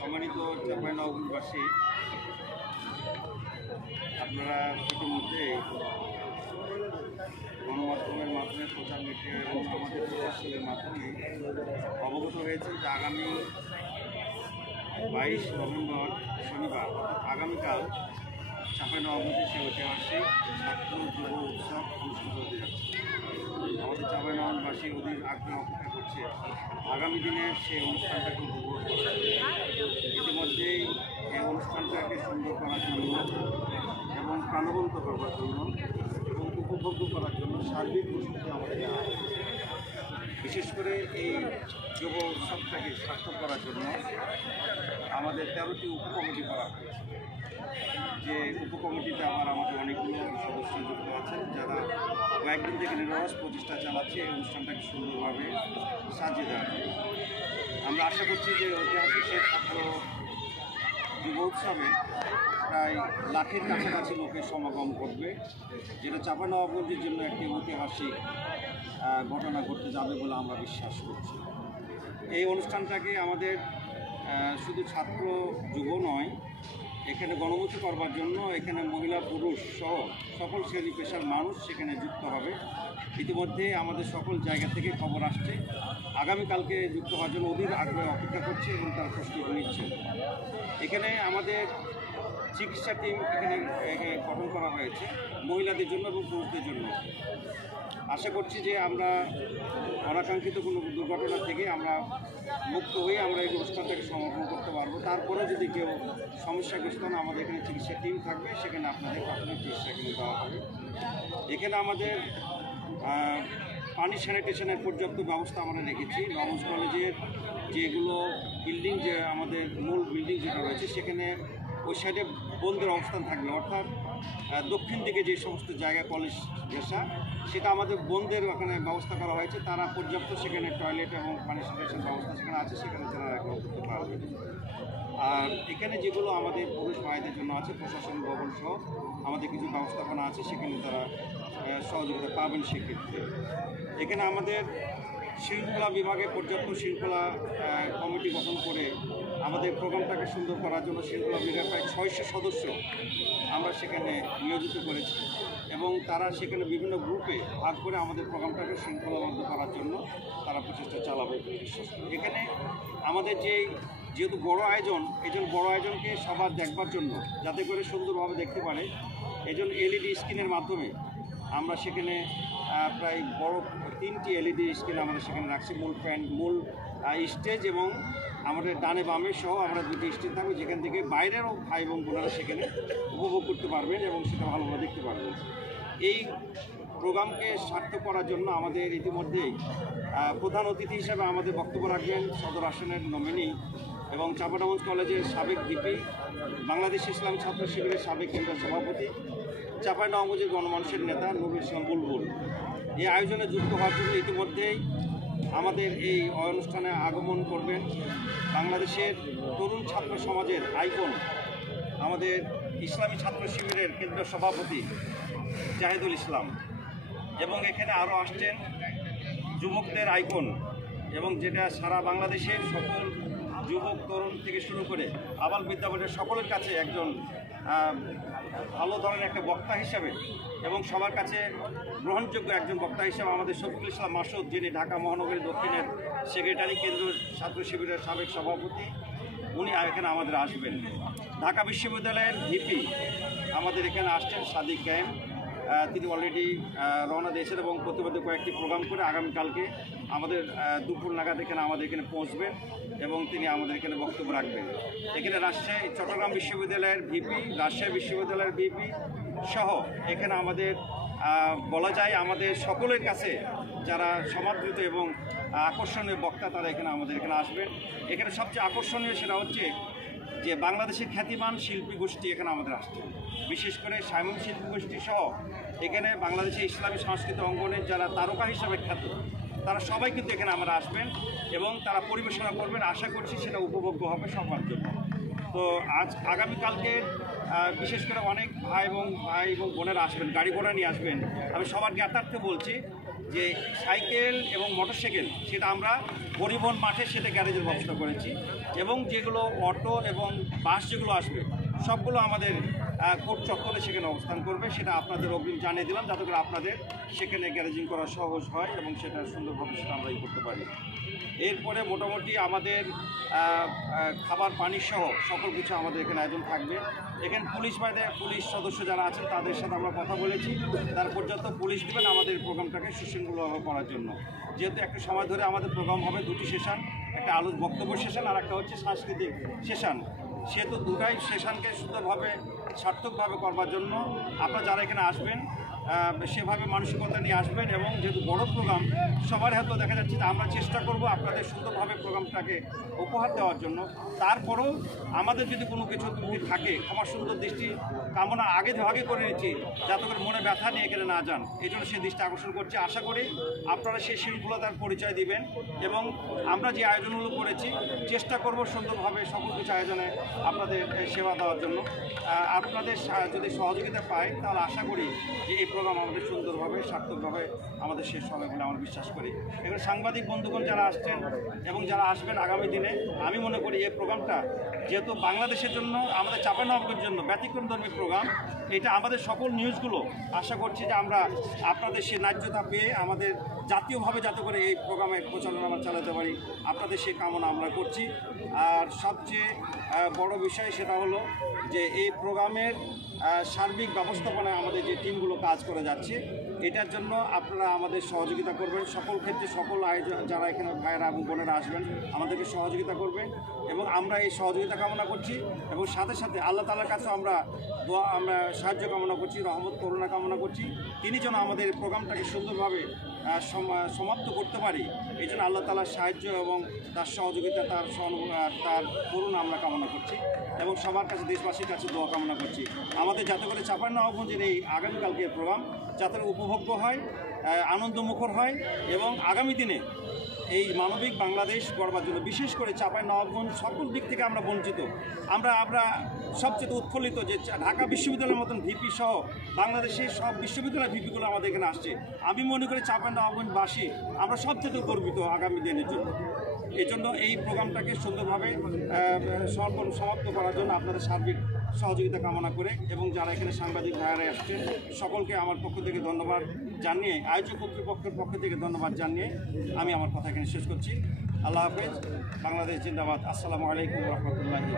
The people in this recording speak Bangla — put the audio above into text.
সম্মানিত চাঁপাইনবাবগঞ্জবাসী, আপনারা ইতিমধ্যে গণমাধ্যমের মাধ্যমে, সোশ্যাল মিডিয়া এবং আমাদের প্রশাসনের মাধ্যমে অবগত হয়েছেন যে আগামী 22 নভেম্বর শনিবার অর্থাৎ আগামীকাল চাঁপাইনবাবগঞ্জে সে ঐতিহাসিক ছাত্র যুব উৎসব অনুষ্ঠিত হতে যাচ্ছে। আমাদের চাঁপাইনবাবগঞ্জবাসী অধীর আগ্রহ অপেক্ষা করছে আগামী দিনে সেই অনুষ্ঠানটাকে উপভোগ করা। ইতিমধ্যেই এই অনুষ্ঠানটাকে সুন্দর করার জন্য এবং প্রাণবন্ত করবার জন্য এবং উপভোগ্য করার জন্য সার্বিক প্রস্তুতি আমাদের নেওয়া হয়েছে। বিশেষ করে এই যুব উৎসবটাকে সার্থক করার জন্য আমাদের 13টি উপকমিটি করা হয়েছে। যে উপকমিটিতে আমাদের অনেকগুলো সদস্য যুক্ত আছেন, যারা কয়েকদিন থেকে নিরলস প্রচেষ্টা চালাচ্ছে এই অনুষ্ঠানটাকে সুন্দরভাবে সাজিয়ে দেওয়া। আমরা আশা করছি যে ঐতিহাসিক সেই ছাত্র যুব উৎসবে প্রায় লাখের কাছাকাছি লোকের সমাগম করবে, যেটা চাঁপাইনবাবগঞ্জের জন্য একটি ঐতিহাসিক ঘটনা ঘটতে যাবে বলে আমরা বিশ্বাস করছি। এই অনুষ্ঠানটাকে আমাদের শুধু ছাত্র যুব নয়, এখানে গণমুখী করবার জন্য এখানে মহিলা পুরুষ সহ সকল শ্রেণী পেশার মানুষ সেখানে যুক্ত হবে। ইতিমধ্যে আমাদের সকল জায়গা থেকে খবর আসছে, আগামীকালকে যুক্ত হওয়ার জন্য অধীর আগ্রহে অপেক্ষা করছে এবং তারা প্রস্তুতি নিচ্ছে। এখানে আমাদের চিকিৎসা টিম এখানে গঠন করা হয়েছে মহিলাদের জন্য এবং পুরুষদের জন্য। আশা করছি যে আমরা অনাকাঙ্ক্ষিত কোনো দুর্ঘটনা থেকে আমরা মুক্ত হয়ে আমরা এই অনুষ্ঠানটাকে সমাপন করতে পারবো। তারপরে যদি কেউ সমস্যাগ্রস্ত হন, আমাদের এখানে চিকিৎসা টিম থাকবে, সেখানে আপনাদের প্রাথমিক চিকিৎসা এখানে দেওয়া হবে। এখানে আমাদের পানি স্যানিটেশনের পর্যাপ্ত ব্যবস্থা আমরা রেখেছি। নবগঞ্জ কলেজের যেগুলো বিল্ডিং, যে আমাদের মূল বিল্ডিং যেটা রয়েছে, সেখানে ওই সাইডে বন্ধের অবস্থান থাকবে, অর্থাৎ দক্ষিণ দিকে যে সমস্ত জায়গা কলেজ ঘেঁষা, সেটা আমাদের বন্ধের ওখানে ব্যবস্থা করা হয়েছে। তারা পর্যাপ্ত সেখানে টয়লেট এবং পানি স্যানিটেশন ব্যবস্থা সেখানে আছে, সেখানে তারা গ্রহণ করতে পারবে। আর এখানে যেগুলো আমাদের পুরুষ ভাইদের জন্য আছে, প্রশাসনিক ভবন সহ আমাদের কিছু ব্যবস্থাপনা আছে, সেখানে তারা সহযোগিতা পাবেন। সেক্ষেত্রে এখানে আমাদের শৃঙ্খলা বিভাগে পর্যাপ্ত শৃঙ্খলা কমিটি গঠন করে আমাদের প্রোগ্রামটাকে সুন্দর করার জন্য শৃঙ্খলা বিভাগে প্রায় 600 সদস্য আমরা সেখানে নিয়োজিত করেছি এবং তারা সেখানে বিভিন্ন গ্রুপে ভাগ করে আমাদের প্রোগ্রামটাকে শৃঙ্খলাবদ্ধ করার জন্য তারা প্রচেষ্টা চালাবে বিশ্বাস করি। এখানে আমাদের যেহেতু বড় আয়োজন, এই জন্য বড় আয়োজনকে সবার দেখবার জন্য, যাতে করে সুন্দরভাবে দেখতে পারে, এই জন্য এলইডি স্ক্রিনের মাধ্যমে আমরা সেখানে প্রায় বড় 3টি এলইডি স্ক্রিন আমরা সেখানে রাখছি। মূল স্টেজ এবং আমাদের ডানে বামে সহ আমরা 2টি স্টেজ থাকবে, যেখান থেকে বাইরেরও ভাই এবং বোনেরা সেখানে উপভোগ করতে পারবেন এবং সেটা ভালোভাবে দেখতে পারবেন। এই প্রোগ্রামকে সার্থক করার জন্য আমাদের ইতিমধ্যেই প্রধান অতিথি হিসেবে আমাদের বক্তব্য রাখবেন সদর আসনের নমিনি এবং চাঁপাইনবাবগঞ্জ কলেজের সাবেক ভিপি, বাংলাদেশ ইসলামী ছাত্র শিবিরের সাবেক কেন্দ্রীয় সভাপতি, চাঁপাইনবাবগঞ্জের গণমানুষের নেতা নুরুল ইসলাম বুলবুল। এই আয়োজনে যুক্ত হওয়ার জন্য ইতিমধ্যেই আমাদের এই অনুষ্ঠানে আগমন করবেন বাংলাদেশের তরুণ ছাত্র সমাজের আইকন, আমাদের ইসলামী ছাত্র শিবিরের কেন্দ্রীয় সভাপতি জাহিদুল ইসলাম, এবং এখানে আরও আসছেন যুবকদের আইকন এবং যেটা সারা বাংলাদেশের সকল যুবক তরুণ থেকে শুরু করে আবাল বিদ্যাপীঠের সকলের কাছে একজন ভালো ধরনের একটা বক্তা হিসাবে এবং সবার কাছে গ্রহণযোগ্য একজন বক্তা হিসাবে আমাদের শফিকুল ইসলাম মাসুদ, যিনি ঢাকা মহানগরী দক্ষিণের সেক্রেটারি, কেন্দ্রীয় ছাত্র শিবিরের সাবেক সভাপতি, উনি এখানে আমাদের আসবেন। ঢাকা বিশ্ববিদ্যালয়ের ভিপি আমাদের এখানে আসছেন সাদিক গায়েম, তিনি অলরেডি রওনা দিয়েছেন এবং প্রতিবাদে কয়েকটি প্রোগ্রাম করে আগামীকালকে আমাদের দুপুর নাগাদ এখানে আমাদের এখানে পৌঁছবেন এবং তিনি আমাদের এখানে বক্তব্য রাখবেন। এখানে চট্টগ্রাম বিশ্ববিদ্যালয়ের ভিপি, রাজশাহী বিশ্ববিদ্যালয়ের ভিপি সহ এখানে আমাদের বলা যায় আমাদের সকলের কাছে যারা সমাদৃত এবং আকর্ষণীয় বক্তা, তারা এখানে আমাদের এখানে আসবেন। এখানে সবচেয়ে আকর্ষণীয় সেটা হচ্ছে যে বাংলাদেশের খ্যাতিমান শিল্পী গোষ্ঠী এখানে আমাদের আসছে, বিশেষ করে সাইমন শিল্পী গোষ্ঠী সহ এখানে বাংলাদেশের ইসলামী সংস্কৃতি অঙ্গনের যারা তারকা হিসাবে খ্যাত, তারা সবাই কিন্তু এখানে আমরা আসবেন এবং তারা পরিবেশনা করবেন। আশা করছি সেটা উপভোগ্য হবে সবার জন্য। তো আগামীকালকে বিশেষ করে অনেক ভাই এবং বোনেরা আসবেন, গাড়ি ঘোড়া নিয়ে আসবেন। আমি সবার জ্ঞাতার্থে বলছি যে সাইকেল এবং মোটরসাইকেল সেটা আমরা পরিবহন মাঠে সেটা গ্যারেজের ব্যবস্থা করেছি, এবং যেগুলো অটো এবং বাস যেগুলো আসবে সবগুলো আমাদের কোর্ট চত্বরে সেখানে অবস্থান করবে। সেটা আপনাদের অগ্রিম জানিয়ে দিলাম, যাতে করে আপনাদের সেখানে গ্যারেজিং করা সহজ হয় এবং সেটা সুন্দরভাবে সেটা আমরা করতে পারি। এরপরে মোটামুটি আমাদের খাবার পানি সহ সকল কিছু আমাদের এখানে আয়োজন থাকবে। এখানে পুলিশ সদস্য যারা আছেন তাদের সাথে আমরা কথা বলেছি, তার পর্যাপ্ত পুলিশ দেবেন আমাদের প্রোগ্রামটাকে সুশৃঙ্খলভাবে করার জন্য। যেহেতু একটা সময় ধরে আমাদের প্রোগ্রাম হবে, দুটি সেশন, একটা বক্তব্য সেশন আর একটা হচ্ছে সাংস্কৃতিক সেশন। সেহেতু দুটাই সেশনকে সুন্দরভাবে সার্থকভাবে করবার জন্য আপনারা যারা এখানে আসবেন সেভাবে মানসিকতা নিয়ে আসবেন। এবং যেহেতু বড় প্রোগ্রাম, সবার হয়তো দেখা যাচ্ছে যে আমরা চেষ্টা করব আপনাদের সুন্দরভাবে প্রোগ্রামটাকে উপহার দেওয়ার জন্য। তারপরেও আমাদের যদি কোনো কিছু ত্রুটি থাকে, ক্ষমা সুন্দর দৃষ্টি কামনা আগে করে নিচ্ছি, যাতে করে মনে ব্যথা নিয়ে এখানে না যান, এই জন্য সেই দৃষ্টি আকর্ষণ করছি। আশা করি আপনারা সেই শৃঙ্খলতার পরিচয় দিবেন, এবং আমরা যে আয়োজনগুলো করেছি চেষ্টা করব সুন্দরভাবে সকল কিছু আয়োজনে আপনাদের সেবা দেওয়ার জন্য। আপনাদের যদি সহযোগিতা পাই তাহলে আশা করি যে এই প্রোগ্রাম আমাদের সুন্দরভাবে সার্থকভাবে আমাদের শেষ হবে বলে আমরা বিশ্বাস করি। এখানে সাংবাদিক বন্ধুগণ যারা আসছেন এবং যারা আসবেন আগামী দিনে, আমি মনে করি এই প্রোগ্রামটা যেহেতু বাংলাদেশের জন্য, আমাদের চাঁপাইনবাবগঞ্জের জন্য ব্যতিক্রমধর্মী প্রোগ্রাম, এটা আমাদের সকল নিউজগুলো আশা করছি যে আমরা আপনাদের সে ন্যায্যতা পেয়ে আমাদের জাতীয়ভাবে যাতে করে এই প্রোগ্রামের প্রচারণা আমরা চালাতে পারি, আপনাদের সে কামনা আমরা করছি। আর সবচেয়ে বড় বিষয় সেটা হলো যে এই প্রোগ্রামের সার্বিক ব্যবস্থাপনায় আমাদের যে টিমগুলো কাজ করে যাচ্ছে, এটার জন্য আপনারা আমাদের সহযোগিতা করবেন। সকল ক্ষেত্রে সকল আয়োজন যারা এখানে ভাইয়েরা এবং বোনেরা আসবেন আমাদেরকে সহযোগিতা করবেন, এবং আমরা এই সহযোগিতা কামনা করছি। এবং সাথে সাথে আল্লাহ তাআলার কাছে আমরা সাহায্য কামনা করছি, রহমত করুণা কামনা করছি। তিনি যেন আমাদের প্রোগ্রামটাকে সুন্দরভাবে সমাপ্ত করতে পারি, এই জন্য আল্লাহ তাআলার সাহায্য এবং তার সহযোগিতা, তার করুণা আমরা কামনা করছি, এবং সবার কাছে, দেশবাসীর কাছে দোয়া কামনা করছি আমাদের যাতে করে চাঁপাইনবাবগঞ্জের এই আগামীকালকের প্রোগ্রাম যাতে উপভোগ্য হয়, আনন্দমুখর হয়, এবং আগামী দিনে এই মানবিক বাংলাদেশ গড়বার জন্য, বিশেষ করে চাঁপাইনবাবগঞ্জ সকল দিক থেকে আমরা বঞ্চিত, আমরা সবচেয়ে উৎফুল্লিত যে ঢাকা বিশ্ববিদ্যালয়ের মতন ভিপি সহ বাংলাদেশের সব বিশ্ববিদ্যালয়ের ভিপিগুলো আমাদের এখানে আসছে। আমি মনে করি চাঁপাইনবাবগঞ্জবাসী আমরা সবচেয়ে গর্বিত আগামী দিনের জন্য। এই জন্য এই প্রোগ্রামটাকে সুন্দরভাবে সমাপ্ত করার জন্য আপনাদের সার্বিক সহযোগিতা কামনা করে, এবং যারা এখানে সাংবাদিক ভাইয়ারা আসছেন সকলকে আমার পক্ষ থেকে ধন্যবাদ জানিয়ে, আয়োজক কর্তৃপক্ষের পক্ষ থেকে ধন্যবাদ জানিয়ে আমি আমার কথা এখানে শেষ করছি। আল্লাহ হাফেজ। বাংলাদেশ জিন্দাবাদ। আসসালামু আলাইকুম ওয়া রাহমাতুল্লাহি।